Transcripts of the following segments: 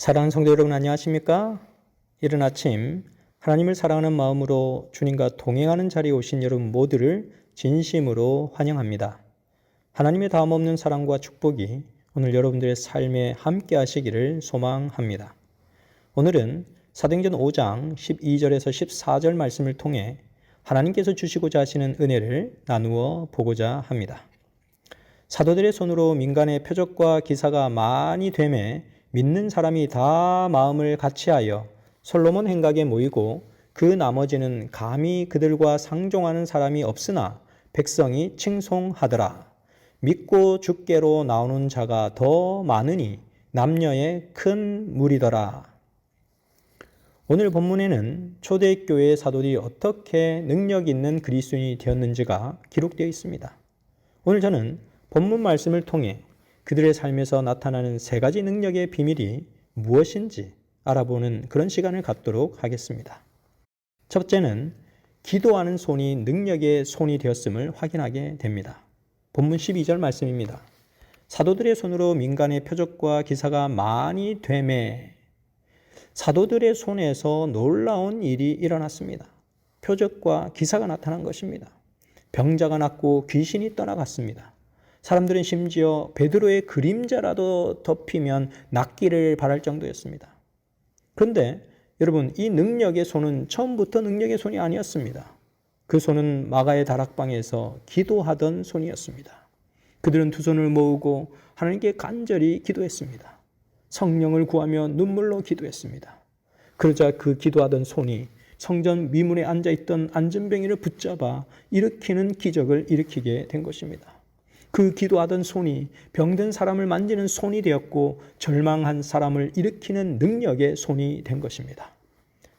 사랑하는 성도 여러분, 안녕하십니까? 이른 아침 하나님을 사랑하는 마음으로 주님과 동행하는 자리에 오신 여러분 모두를 진심으로 환영합니다. 하나님의 다음없는 사랑과 축복이 오늘 여러분들의 삶에 함께 하시기를 소망합니다. 오늘은 사도행전 5장 12절에서 14절 말씀을 통해 하나님께서 주시고자 하시는 은혜를 나누어 보고자 합니다. 사도들의 손으로 민간의 표적과 기사가 많이 되매 믿는 사람이 다 마음을 같이하여 솔로몬 행각에 모이고 그 나머지는 감히 그들과 상종하는 사람이 없으나 백성이 칭송하더라. 믿고 주께로 나오는 자가 더 많으니 남녀의 큰 무리더라. 오늘 본문에는 초대교회의 사도들이 어떻게 능력 있는 그리스도인이 되었는지가 기록되어 있습니다. 오늘 저는 본문 말씀을 통해 그들의 삶에서 나타나는 세 가지 능력의 비밀이 무엇인지 알아보는 그런 시간을 갖도록 하겠습니다. 첫째는 기도하는 손이 능력의 손이 되었음을 확인하게 됩니다. 본문 12절 말씀입니다. 사도들의 손으로 민간의 표적과 기사가 많이 되매 사도들의 손에서 놀라운 일이 일어났습니다. 표적과 기사가 나타난 것입니다. 병자가 낫고 귀신이 떠나갔습니다. 사람들은 심지어 베드로의 그림자라도 덮이면 낫기를 바랄 정도였습니다. 그런데 여러분, 이 능력의 손은 처음부터 능력의 손이 아니었습니다. 그 손은 마가의 다락방에서 기도하던 손이었습니다. 그들은 두 손을 모으고 하나님께 간절히 기도했습니다. 성령을 구하며 눈물로 기도했습니다. 그러자 그 기도하던 손이 성전 미문에 앉아있던 안전병이를 붙잡아 일으키는 기적을 일으키게 된 것입니다. 그 기도하던 손이 병든 사람을 만지는 손이 되었고 절망한 사람을 일으키는 능력의 손이 된 것입니다.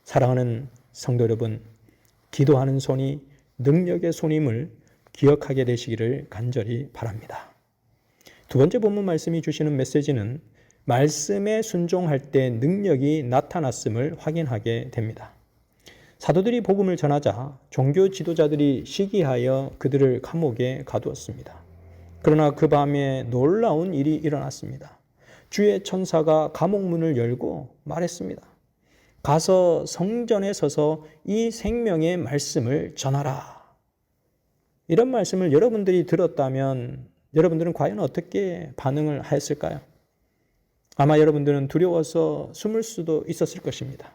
사랑하는 성도 여러분, 기도하는 손이 능력의 손임을 기억하게 되시기를 간절히 바랍니다. 두 번째 본문 말씀이 주시는 메시지는 말씀에 순종할 때 능력이 나타났음을 확인하게 됩니다. 사도들이 복음을 전하자 종교 지도자들이 시기하여 그들을 감옥에 가두었습니다. 그러나 그 밤에 놀라운 일이 일어났습니다. 주의 천사가 감옥 문을 열고 말했습니다. 가서 성전에 서서 이 생명의 말씀을 전하라. 이런 말씀을 여러분들이 들었다면 여러분들은 과연 어떻게 반응을 하였을까요? 아마 여러분들은 두려워서 숨을 수도 있었을 것입니다.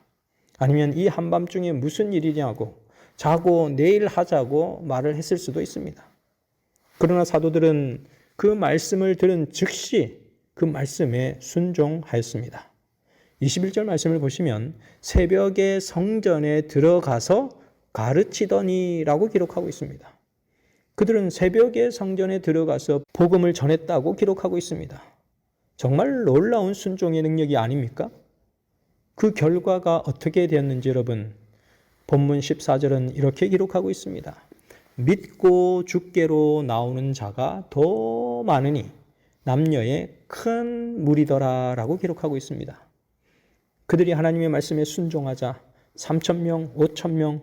아니면 이 한밤중에 무슨 일이냐고 자고 내일 하자고 말을 했을 수도 있습니다. 그러나 사도들은 그 말씀을 들은 즉시 그 말씀에 순종하였습니다. 21절 말씀을 보시면 새벽에 성전에 들어가서 가르치더니라고 기록하고 있습니다. 그들은 새벽에 성전에 들어가서 복음을 전했다고 기록하고 있습니다. 정말 놀라운 순종의 능력이 아닙니까? 그 결과가 어떻게 되었는지 여러분, 본문 14절은 이렇게 기록하고 있습니다. 믿고 주께로 나오는 자가 더 많으니 남녀의 큰 무리더라 라고 기록하고 있습니다. 그들이 하나님의 말씀에 순종하자 3,000명, 5,000명,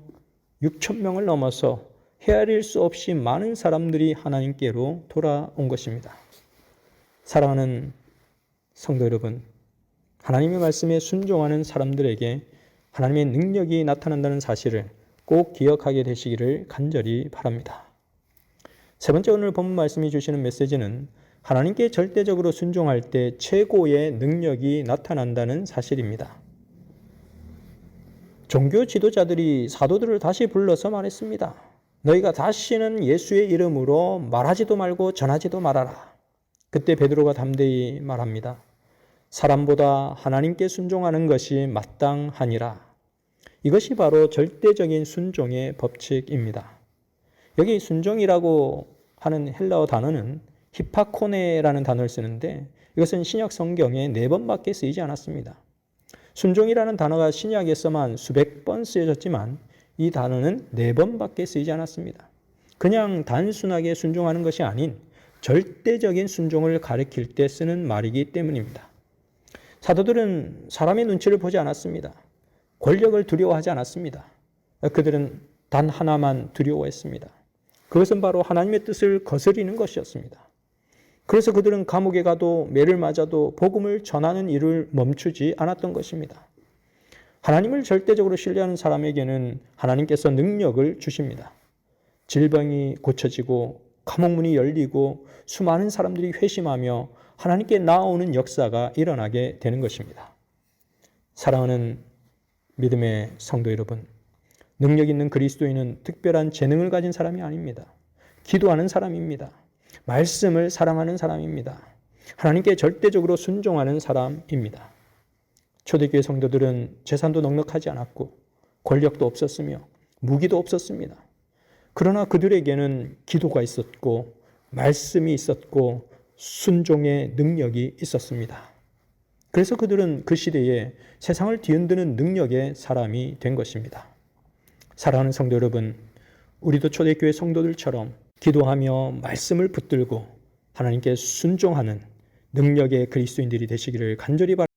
6,000명을 넘어서 헤아릴 수 없이 많은 사람들이 하나님께로 돌아온 것입니다. 사랑하는 성도 여러분, 하나님의 말씀에 순종하는 사람들에게 하나님의 능력이 나타난다는 사실을 꼭 기억하게 되시기를 간절히 바랍니다. 세 번째, 오늘 본문 말씀이 주시는 메시지는 하나님께 절대적으로 순종할 때 최고의 능력이 나타난다는 사실입니다. 종교 지도자들이 사도들을 다시 불러서 말했습니다. 너희가 다시는 예수의 이름으로 말하지도 말고 전하지도 말아라. 그때 베드로가 담대히 말합니다. 사람보다 하나님께 순종하는 것이 마땅하니라. 이것이 바로 절대적인 순종의 법칙입니다. 여기 순종이라고 하는 헬라어 단어는 히파코네라는 단어를 쓰는데 이것은 신약 성경에 4번밖에 쓰이지 않았습니다. 순종이라는 단어가 신약에서만 수백 번 쓰여졌지만 이 단어는 4번밖에 쓰이지 않았습니다. 그냥 단순하게 순종하는 것이 아닌 절대적인 순종을 가리킬 때 쓰는 말이기 때문입니다. 사도들은 사람의 눈치를 보지 않았습니다. 권력을 두려워하지 않았습니다. 그들은 단 하나만 두려워했습니다. 그것은 바로 하나님의 뜻을 거스리는 것이었습니다. 그래서 그들은 감옥에 가도 매를 맞아도 복음을 전하는 일을 멈추지 않았던 것입니다. 하나님을 절대적으로 신뢰하는 사람에게는 하나님께서 능력을 주십니다. 질병이 고쳐지고 감옥문이 열리고 수많은 사람들이 회심하며 하나님께 나아오는 역사가 일어나게 되는 것입니다. 사랑하는 믿음의 성도 여러분, 능력 있는 그리스도인은 특별한 재능을 가진 사람이 아닙니다. 기도하는 사람입니다. 말씀을 사랑하는 사람입니다. 하나님께 절대적으로 순종하는 사람입니다. 초대교회 성도들은 재산도 넉넉하지 않았고 권력도 없었으며 무기도 없었습니다. 그러나 그들에게는 기도가 있었고 말씀이 있었고 순종의 능력이 있었습니다. 그래서 그들은 그 시대에 세상을 뒤흔드는 능력의 사람이 된 것입니다. 사랑하는 성도 여러분, 우리도 초대교회 성도들처럼 기도하며 말씀을 붙들고 하나님께 순종하는 능력의 그리스도인들이 되시기를 간절히 바랍니다.